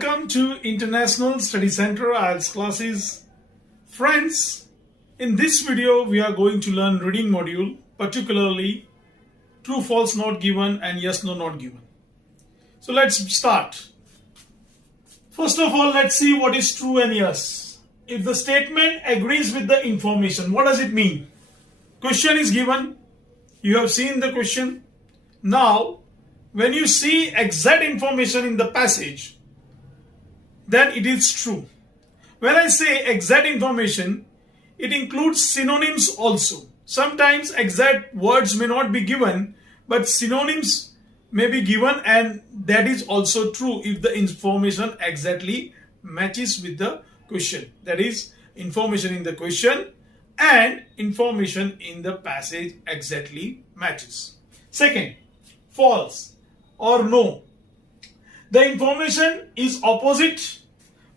welcome to International Study Center IELTS classes. Friends, in this video we are going to learn reading module, particularly true, false, not given and yes, no, not given. So let's start. First of all, let's see what is true and yes. If the statement agrees with the information, what does it mean? Question is given. You have seen the question. Now, when you see exact information in the passage, then it is true. When I say exact information, it includes synonyms also. Sometimes exact words may not be given, but synonyms may be given, and that is also true if the information exactly matches with the question. That is, information in the question and information in the passage exactly matches. Second, false or no. The information is opposite.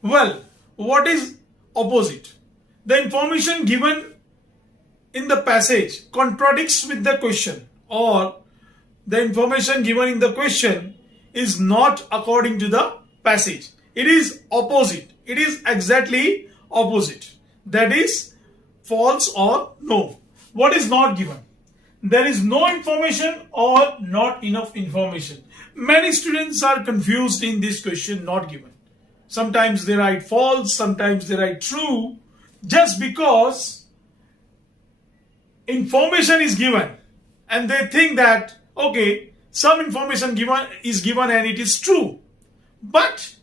Well, what is opposite? The information given in the passage contradicts with the question, or the information given in the question is not according to the passage. It is opposite. It is exactly opposite. That is false or no. What is not given? There is no information or not enough information. Many students are confused in this question, not given. Sometimes they write false, sometimes they write true, just because information is given and they think that, okay, some information is given and it is true, but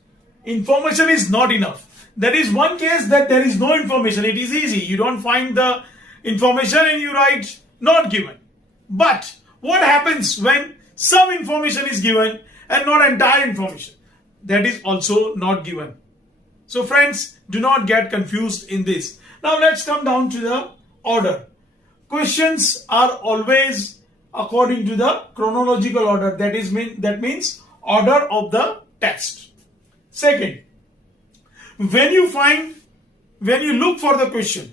information is not enough. There is one case that there is no information. It is easy. You don't find the information and you write not given. But what happens when some information is given and not entire information? That is also not given. So friends, do not get confused in this. Now let's come down to the order. Questions are always according to the chronological order. That means order of the text. Second, when you look for the question,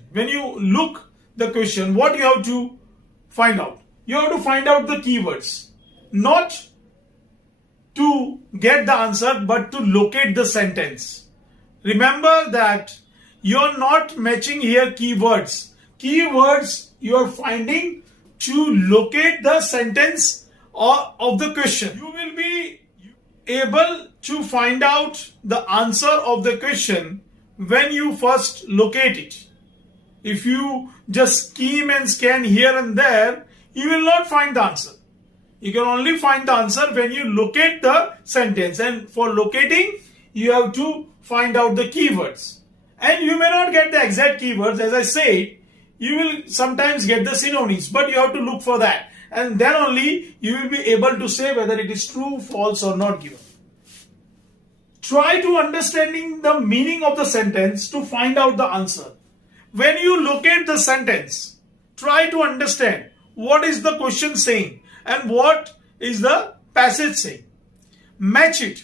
what you have to find out? You have to find out the keywords, not to get the answer, but to locate the sentence. Remember that you are not matching here keywords. Keywords you are finding to locate the sentence of the question. You will be able to find out the answer of the question when you first locate it. If you just skim and scan here and there, you will not find the answer. You can only find the answer when you locate the sentence, and for locating you have to find out the keywords. And you may not get the exact keywords, as I said. You will sometimes get the synonyms, but you have to look for that, and then only you will be able to say whether it is true, false or not given. Try to understanding the meaning of the sentence to find out the answer. When you locate the sentence, try to understand what is the question saying and what is the passage saying. Match it.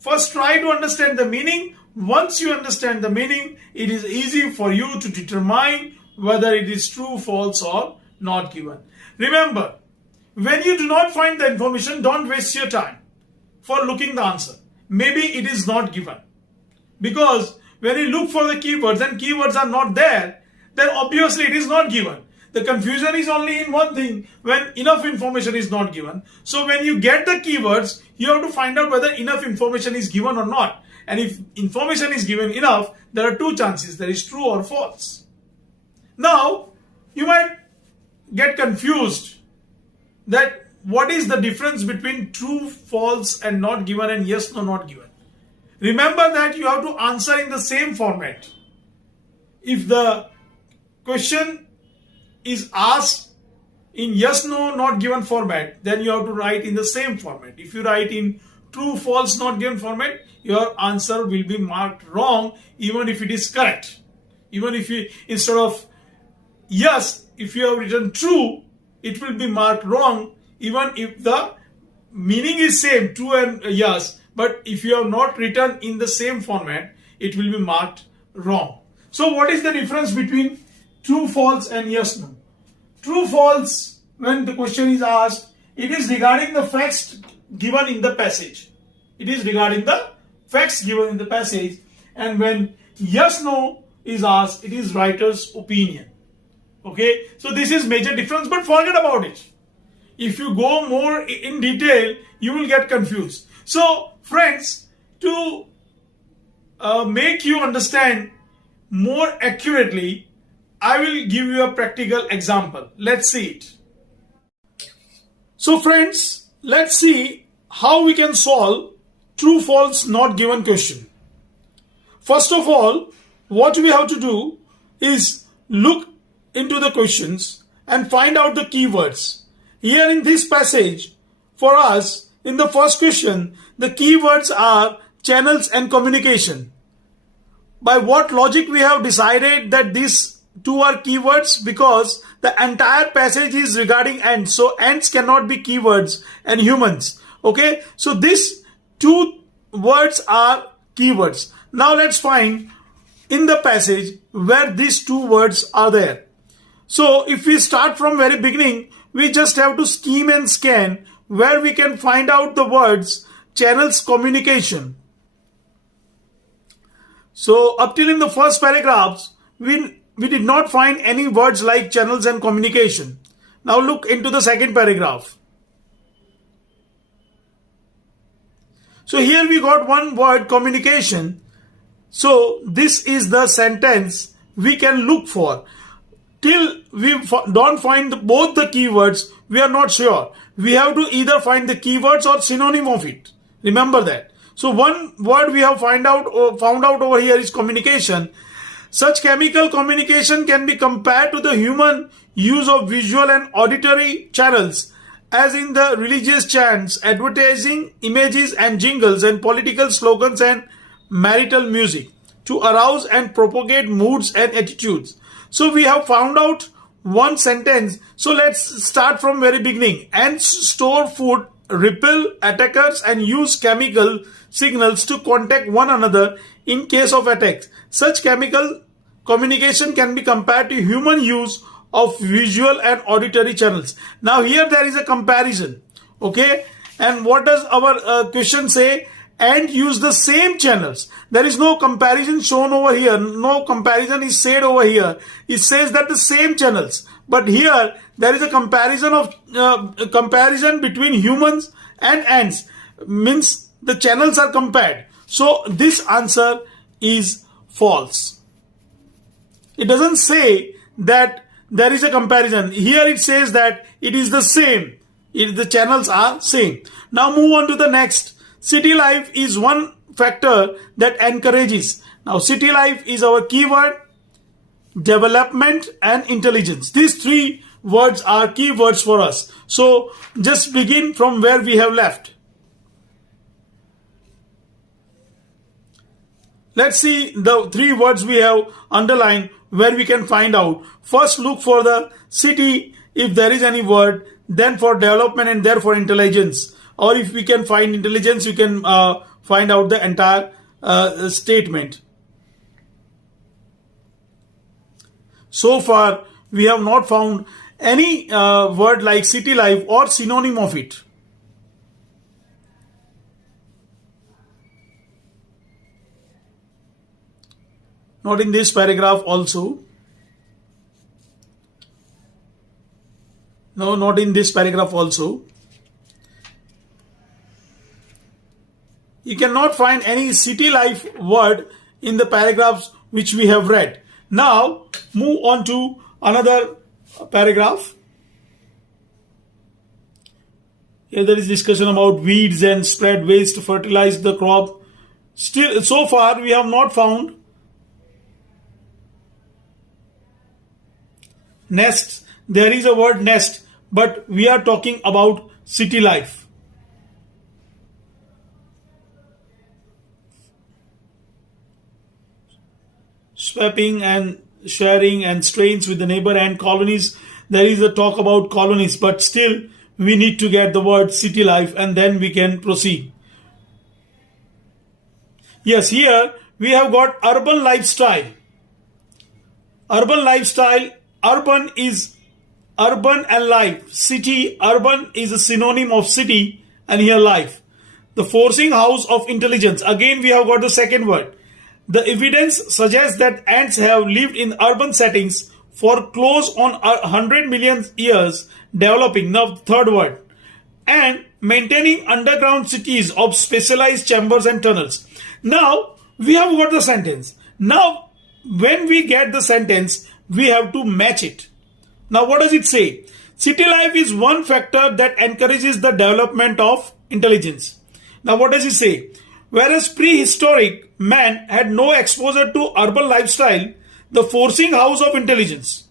First try to understand the meaning. Once you understand the meaning, it is easy for you to determine whether it is true, false or not given. Remember, when you do not find the information, don't waste your time for looking the answer. Maybe it is not given. Because when you look for the keywords and keywords are not there, then obviously it is not given. The confusion is only in one thing, when enough information is not given. So when you get the keywords, you have to find out whether enough information is given or not. And if information is given enough, there are two chances. There is true or false. Now, you might get confused that what is the difference between true, false and not given and yes, no, not given. Remember that you have to answer in the same format. If the question is asked in yes, no, not given format, then you have to write in the same format. If you write in true, false, not given format, your answer will be marked wrong even if it is correct. Even if you, instead of yes, if you have written true, it will be marked wrong even if the meaning is same, true and yes. But if you have not written in the same format, it will be marked wrong. So what is the difference between true, false and yes, no? True, false, when the question is asked, it is regarding the facts given in the passage. It is regarding the facts given in the passage, and when yes no is asked, it is writer's opinion. Okay, so this is major difference, but forget about it. If you go more in detail, you will get confused. So friends, to make you understand more accurately, I will give you a practical example. Let's see it. So friends, let's see how we can solve true false not given question. First of all, what we have to do is look into the questions and find out the keywords. Here in this passage, for us, in the first question, the keywords are channels and communication. By what logic we have decided that these two are keywords? Because the entire passage is regarding ants, so ants cannot be keywords and humans. Okay, so these two words are keywords. Now let's find in the passage where these two words are there. So if we start from very beginning, we just have to skim and scan where we can find out the words channels, communication. So up till in the first paragraphs, we did not find any words like channels and communication. Now look into the second paragraph. So here we got one word, communication. So this is the sentence we can look for. Till we don't find both the keywords, we are not sure. We have to either find the keywords or synonym of it. Remember that. So one word we have found out over here is communication. Such chemical communication can be compared to the human use of visual and auditory channels, as in the religious chants, advertising, images and jingles, and political slogans and marital music, to arouse and propagate moods and attitudes. So we have found out one sentence. So let's start from very beginning. Ants store food, repel attackers, and use chemical signals to contact one another in case of attacks. Such chemical communication can be compared to human use of visual and auditory channels. Now here there is a comparison. Okay, and what does our question say? And use the same channels. There is no comparison shown over here. No comparison is said over here. It says that the same channels. But here there is a comparison between humans and ants. Means the channels are compared. So this answer is false. It doesn't say that there is a comparison. Here it says that it is the same. The channels are same. Now move on to the next. City life is one factor that encourages. Now city life is our keyword, development and intelligence. These three words are keywords for us. So just begin from where we have left. Let's see the three words we have underlined where we can find out. First look for the city if there is any word, then for development and therefore intelligence. Or if we can find intelligence, you can find out the entire statement. So far, we have not found any word like city life or synonym of it. Not in this paragraph also. No, not in this paragraph also. You cannot find any city life word in the paragraphs which we have read. Now move on to another paragraph. Here there is discussion about weeds and spread waste to fertilize the crop. Still, so far we have not found nests. There is a word nest, but we are talking about city life. Swapping and sharing and strains with the neighbor and colonies. There is a talk about colonies, but still we need to get the word city life and then we can proceed. Yes, here we have got urban lifestyle. Urban lifestyle, urban is urban and life. City, urban is a synonym of city and here life. The forcing house of intelligence. Again, we have got the second word. The evidence suggests that ants have lived in urban settings for close on 100 million years, developing. Now, third word. And maintaining underground cities of specialized chambers and tunnels. Now, we have got the sentence. Now, when we get the sentence, we have to match it. Now, what does it say? City life is one factor that encourages the development of intelligence. Now, what does it say? Whereas prehistoric man had no exposure to urban lifestyle, the forcing house of intelligence.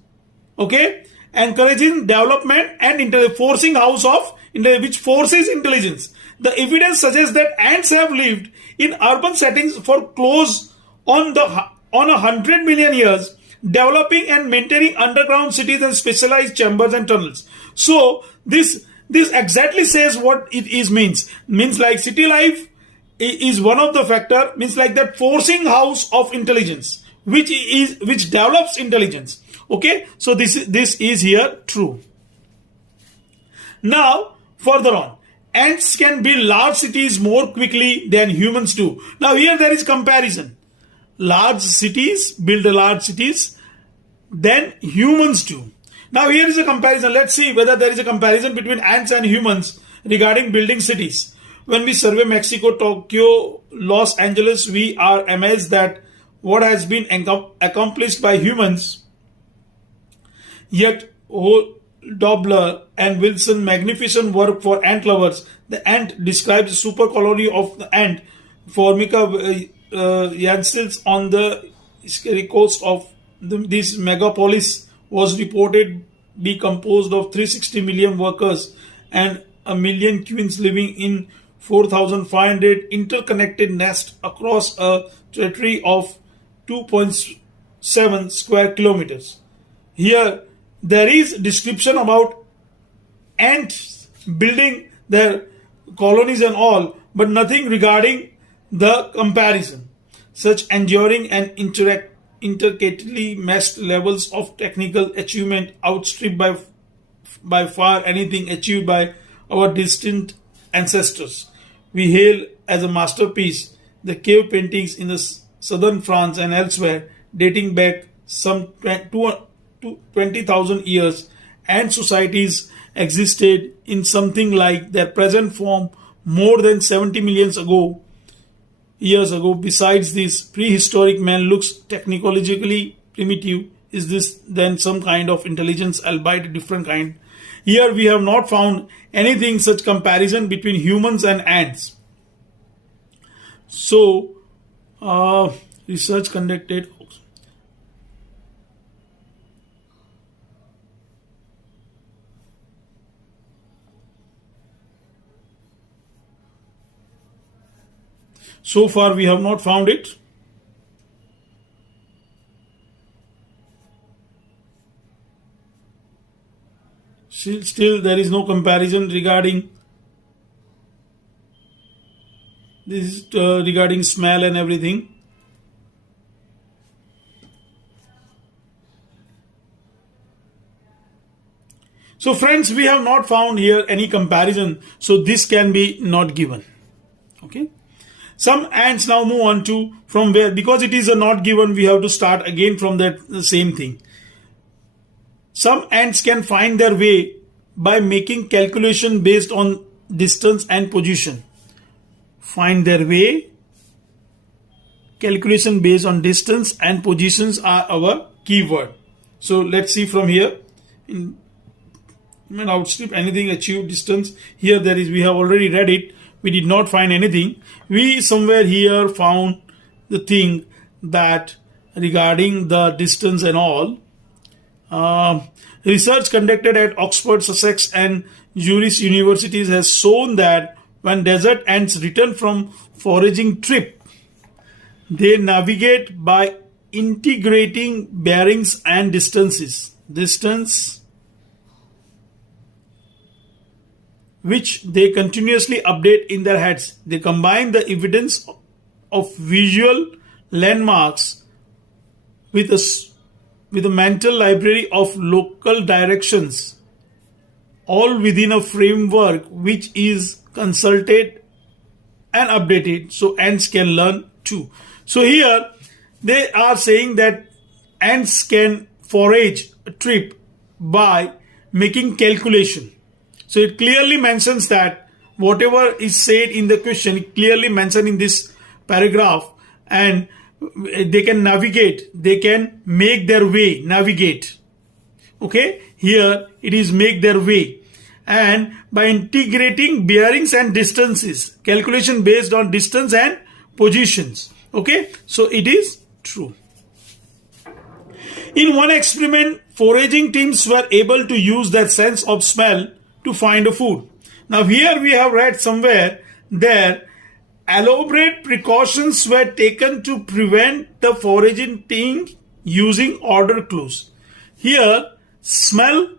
Okay? Encouraging development and forcing house of which forces intelligence. The evidence suggests that ants have lived in urban settings for close on 100 million years, developing and maintaining underground cities and specialized chambers and tunnels. So this exactly says what it is means. Means like city life is one of the factor, means like that forcing house of intelligence, which develops intelligence. Okay, so this is here true. Now further on, ants can build large cities more quickly than humans do. Now here there is comparison. Large cities build large cities than humans do. Now here is a comparison. Let's see whether there is a comparison between ants and humans regarding building cities. When we survey Mexico, Tokyo, Los Angeles, we are amazed that what has been accomplished by humans. Yet Dobler and Wilson magnificent work for ant lovers. The ant describes a super colony of the ant Formica yancils on the scary coast of this megapolis was reported be composed of 360 million workers and a million queens living in 4,500 interconnected nests across a territory of 2.7 square kilometers. Here there is description about ants building their colonies and all, but nothing regarding the comparison. Such enduring and intricately meshed levels of technical achievement outstrip by far anything achieved by our distant ancestors. We hail as a masterpiece the cave paintings in the southern France and elsewhere, dating back some 20,000 years, and societies existed in something like their present form more than 70 million years ago. Besides this, prehistoric man looks technologically primitive. Is this then some kind of intelligence, albeit a different kind? Here we have not found anything such comparison between humans and ants. So, research conducted. So far we have not found it. Still there is no comparison regarding this regarding smell and everything. So friends, we have not found here any comparison, so this can be not given. Okay. Some ants now move on to from where, because it is a not given, we have to start again from that same thing. Some ants can find their way by making calculation based on distance and position. Find their way. Calculation based on distance and positions are our keyword. So let's see from here. Outstrip anything achieved distance. Here there is, we have already read it. We did not find anything. We somewhere here found the thing that regarding the distance and all. Research conducted at Oxford, Sussex and Zurich universities has shown that when desert ants return from foraging trip, they navigate by integrating bearings and distances. Distance which they continuously update in their heads. They combine the evidence of visual landmarks with a mental library of local directions, all within a framework which is consulted and update it so ants can learn too. So here they are saying that ants can forage a trip by making calculation. So it clearly mentions that whatever is said in the question clearly mentioned in this paragraph, and they can navigate, they can make their way, navigate. Okay, here it is make their way, and by integrating bearings and distances, calculation based on distance and positions. Okay, so it is true. In one experiment, foraging teams were able to use their sense of smell to find a food. Now here we have read somewhere there elaborate precautions were taken to prevent the foraging team using odor clues. Here smell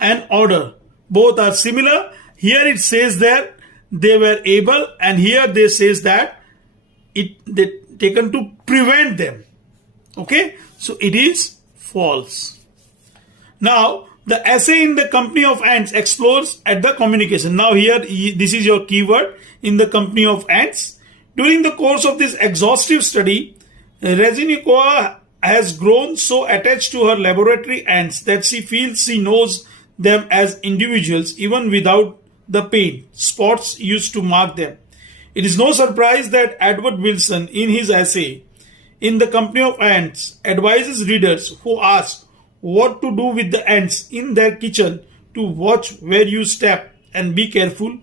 and odor both are similar. Here it says that they were able, and here they says that they taken to prevent them. Okay, so it is false. Now the essay in the company of ants explores at the communication. Now here this is your keyword, in the company of ants. During the course of this exhaustive study, Reznikova has grown so attached to her laboratory ants that she feels she knows them as individuals even without the paint spots used to mark them. It is no surprise that Edward Wilson, in his essay in the company of ants, advises readers who ask what to do with the ants in their kitchen to watch where you step and be careful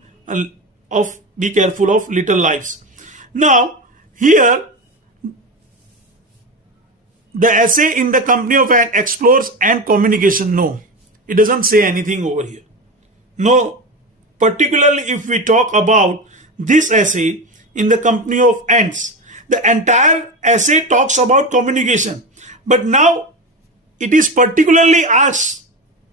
of little lives. Now here the essay in the company of ants explores ant communication. No, it doesn't say anything over here. No, particularly if we talk about this essay in the company of ants, the entire essay talks about communication. But now it is particularly asked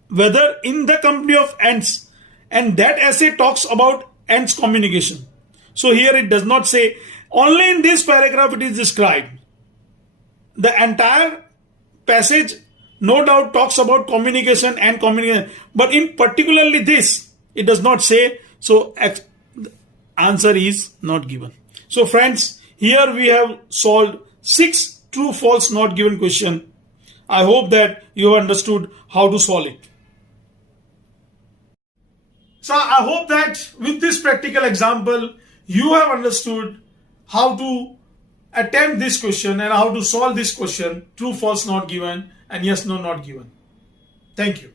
whether in the company of ants, and that essay talks about ants communication. So here it does not say, only in this paragraph it is described. The entire passage no doubt talks about communication and communication, but in particularly this it does not say. So answer is not given. So friends, here we have solved 6 true false not given question. I hope that you have understood how to solve it. So I hope that with this practical example you have understood how to attempt this question and how to solve this question, true false not given and yes no not given. Thank you.